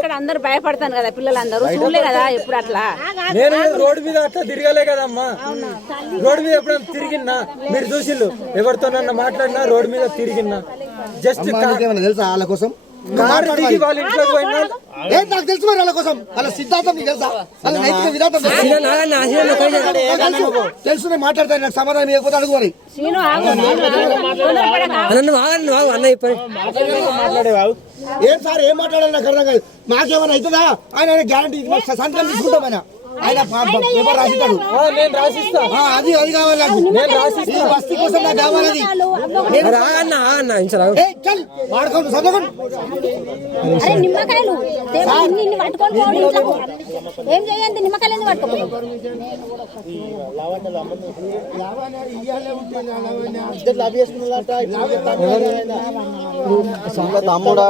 ఇక్కడ అందరూ భయపడతాను కదా పిల్లలందరూ చూడలే కదా ఎప్పుడు అట్లా. నేను రోడ్డు మీద అట్లా తిరగలే కదమ్మా, రోడ్డు మీద ఎప్పుడైనా తిరిగినా మీరు చూసిళ్ళు, ఎవరితోనన్నా మాట్లాడినా రోడ్డు మీద తిరిగినా. జస్ట్ తెలుసా వాళ్ళ కోసం కారు దిగి వాళ్ళ ఇంట్లోకి పోయినా నాకు తెలుసు మరి వాళ్ళ కోసం వాళ్ళ సిద్ధాంతం నీకు తెలుసా, వాళ్ళ నైతిక విధానం తెలుసు. నేను మాట్లాడతాను, నాకు సమాధానం ఇవ్వకపోతే అడుగు మరి. ఏం సార్ ఏం మాట్లాడాలి నాకు అర్థం కాదు. మాకేమైనా అవుతుందా? ఆయన గ్యారంటీ సంతకం తీసుకుంటాం. ఆయన పేపర్ రాసిస్తాడు, నేను రాసిస్తా. అది అది కావాలి నాకు. నేను రాసిస్తా, ఈ బస్తీ కోసం నాకు కావాలి అది. వాడుకోండి చదవకండి. నిమ్మకాయలు ఏం చేయండి, నిమ్మకాయలు పట్టుకోండి. తమ్ముడా